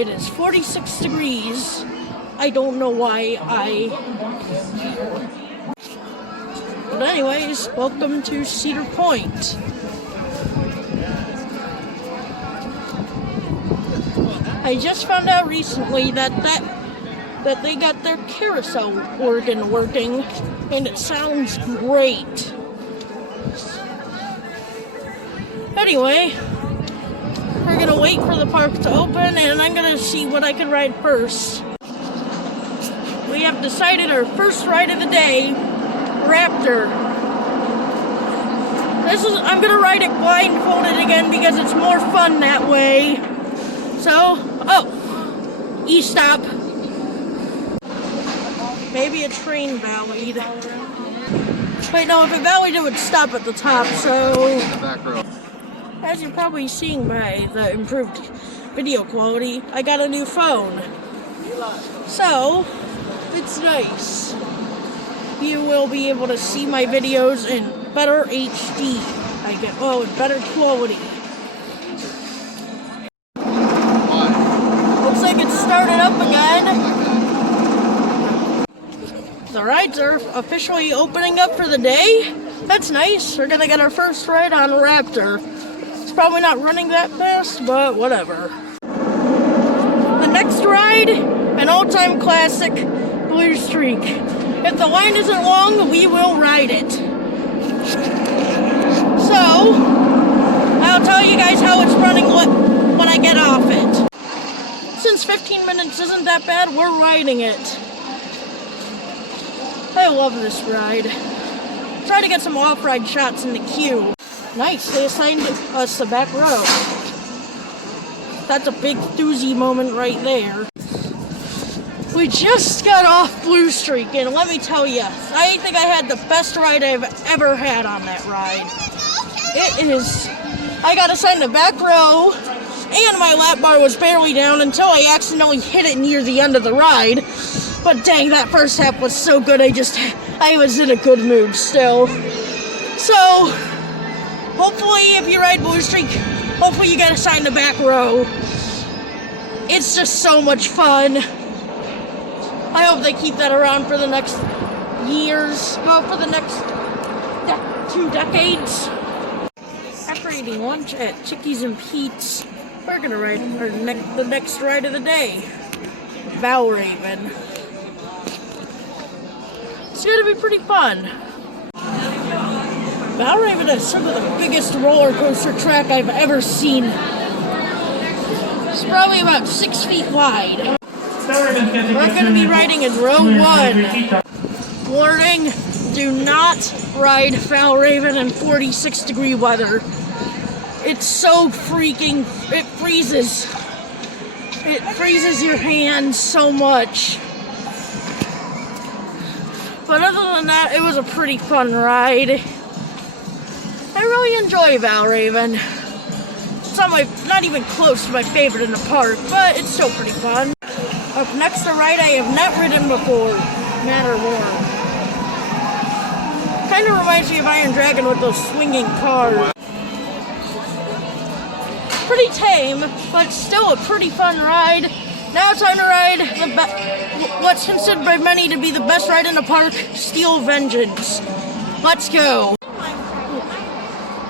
It is 46 degrees. I don't know why But anyways, welcome to Cedar Point. I just found out recently that they got their carousel organ working, and it sounds great. Anyway, we're gonna wait for the park to open, and I'm gonna see what I can ride first. We have decided our first ride of the day, Raptor. I'm gonna ride it blindfolded again because it's more fun that way. So, E-stop. Maybe a train valleyed. Wait, no, if it valleyed, it would stop at the top, so... As you're probably seeing by the improved video quality, I got a new phone. So, it's nice. You will be able to see my videos in better HD. In better quality. Looks like it's started up again. The rides are officially opening up for the day. That's nice. We're gonna get our first ride on Raptor. It's probably not running that fast, but whatever. The next ride, an all-time classic, Blue Streak. If the line isn't long, we will ride it. So, I'll tell you guys how it's running when I get off it. Since 15 minutes isn't that bad, we're riding it. I love this ride. Try to get some off-ride shots in the queue. Nice, they assigned us the back row. That's a big doozy moment right there. We just got off Blue Streak, and let me tell you, I think I had the best ride I've ever had on that ride. It is... I got assigned the back row, and my lap bar was barely down until I accidentally hit it near the end of the ride. But dang, that first half was so good, I was in a good mood still. So, hopefully if you ride Blue Streak, hopefully you get assigned the back row. It's just so much fun. I hope they keep that around for the next years, for the next 2 decades. After eating lunch at Chickies and Pete's, we're gonna ride the next ride of the day, Valraven. It's gonna be pretty fun. Valraven has some of the biggest roller coaster track I've ever seen. It's probably about 6 feet wide. We're going to be riding in row 1. Warning, do not ride Valraven in 46 degree weather. It's so freaking, it freezes. It freezes your hands so much. But other than that, it was a pretty fun ride. I really enjoy Valraven. It's not even close to my favorite in the park, but it's still pretty fun. Up next, a ride I have not ridden before, Matterhorn. Kind of reminds me of Iron Dragon with those swinging cars. Pretty tame, but still a pretty fun ride. Now it's time to ride what's considered by many to be the best ride in the park, Steel Vengeance. Let's go.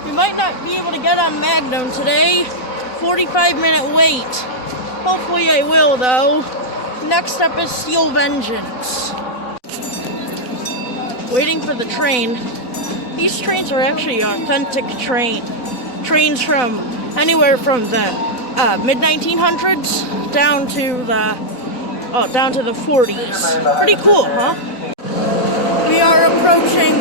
We might not be able to get on Magnum today. 45-minute wait. Hopefully I will, though. Next up is Steel Vengeance. Waiting for the train. These trains are actually authentic trains from anywhere from the mid-1900s down to the 40s. Pretty cool, huh? We are approaching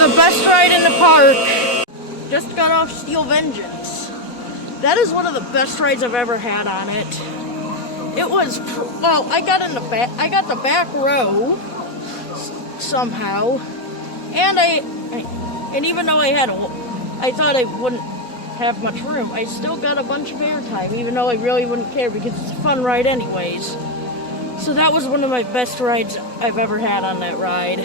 the best ride in the park. Just got off Steel Vengeance. That is one of the best rides I've ever had on it. It was, I got the back row somehow, and even though I thought I wouldn't have much room, I still got a bunch of airtime, even though I really wouldn't care because it's a fun ride anyways. So that was one of my best rides I've ever had on that ride.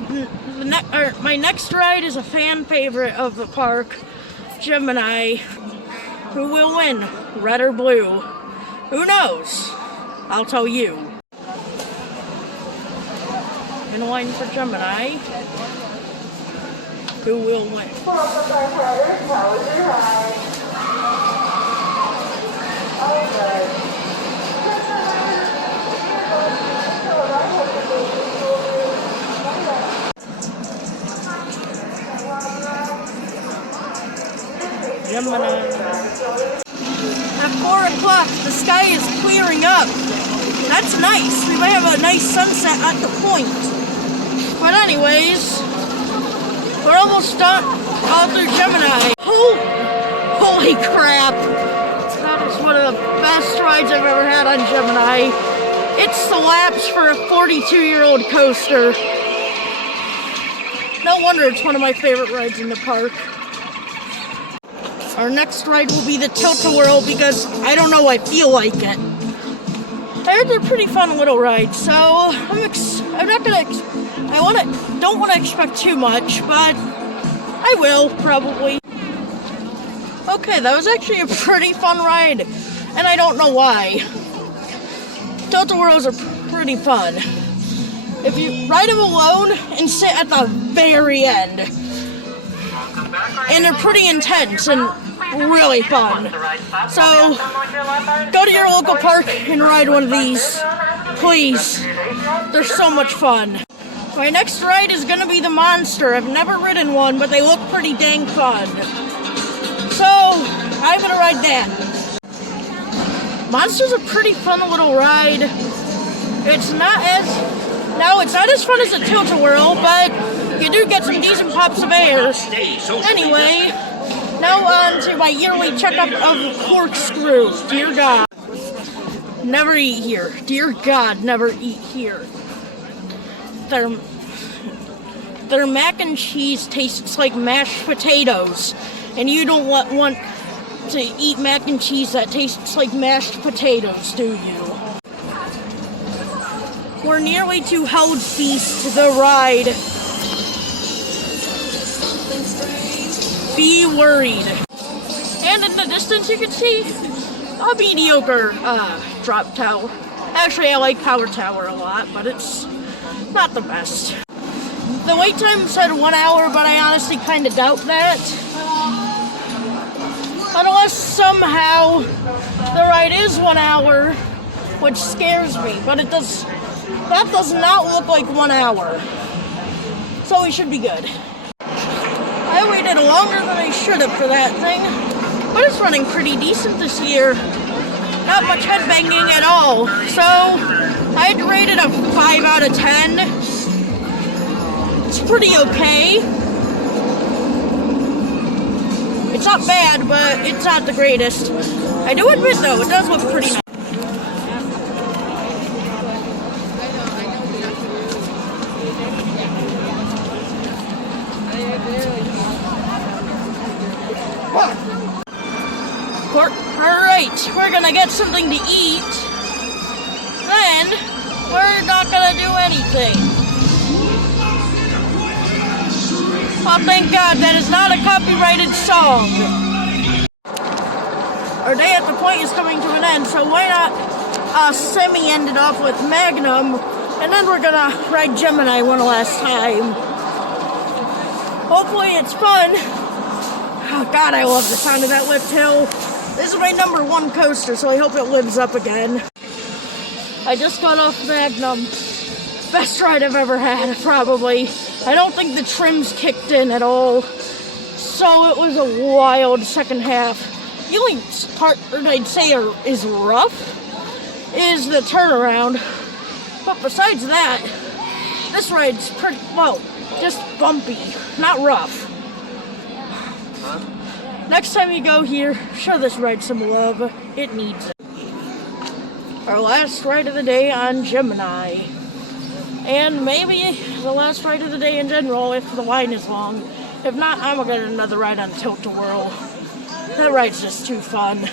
My next ride is a fan favorite of the park, Gemini. Who will win, red or blue? Who knows? I'll tell you. In line for Gemini. Who will win? Gemini. At 4 o'clock, the sky is clearing up. That's nice. We might have a nice sunset at the point. But anyways, we're almost done all through Gemini. Holy crap. That is one of the best rides I've ever had on Gemini. It's the laps for a 42-year-old coaster. No wonder it's one of my favorite rides in the park. Our next ride will be the Tilt-a-whirl because I don't know, I feel like it. I heard they're pretty fun little rides, so don't want to expect too much, but I will probably. Okay, that was actually a pretty fun ride, and I don't know why. Tilt-a-whirls are pretty fun. If you ride them alone and sit at the very end, and they're pretty intense and really fun. So, go to your local park and ride one of these, please. They're so much fun. My next ride is going to be the Monster. I've never ridden one, but they look pretty dang fun. So, I'm going to ride that. Monster's a pretty fun little ride. It's not as fun as a Tilt-a-whirl, but you do get some decent pops of air. Anyway, now on to my yearly checkup of Corkscrew. Dear God. Never eat here. Dear God, never eat here. Their mac and cheese tastes like mashed potatoes. And you don't want to eat mac and cheese that tastes like mashed potatoes, do you? We're nearly to Held Feast, the ride. Be worried. And in the distance you can see a mediocre drop tower. Actually, I like Power Tower a lot, but it's not the best. The wait time said 1 hour, but I honestly kind of doubt that. Unless somehow the ride is 1 hour, which scares me, but that does not look like 1 hour. So we should be good. I waited longer than I should have for that thing, but it's running pretty decent this year. Not much headbanging at all, so I'd rate it a 5 out of 10. It's pretty okay. It's not bad, but it's not the greatest. I do admit though, it does look pretty nice. Alright, we're gonna get something to eat. Then, we're not gonna do anything. Oh, thank God, that is not a copyrighted song. Our day at the point is coming to an end, so why not semi-end it off with Magnum, and then we're gonna ride Gemini one last time. Hopefully it's fun. Oh God, I love the sound of that lift hill. This is my #1 coaster, so I hope it lives up again. I just got off Magnum. Best ride I've ever had, probably. I don't think the trims kicked in at all. So it was a wild second half. The only part I'd say is rough is the turnaround. But besides that, this ride's pretty, well, just bumpy, not rough. Next time you go here, show this ride some love. It needs it. Our last ride of the day on Gemini. And maybe the last ride of the day in general if the line is long. If not, I'm gonna get another ride on Tilt-a-whirl. That ride's just too fun.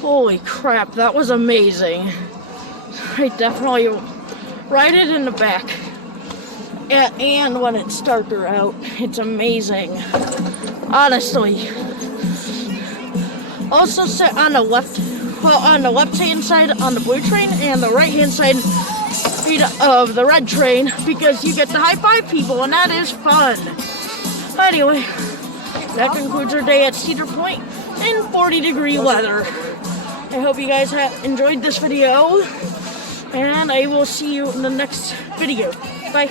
Holy crap, that was amazing. I definitely ride it in the back. and when it's darker out. It's amazing. Honestly. Also sit on the left-hand side on the blue train and the right-hand side of the red train because you get to high-five people and that is fun. Anyway, that concludes our day at Cedar Point in 40-degree weather. I hope you guys enjoyed this video, and I will see you in the next video. Bye.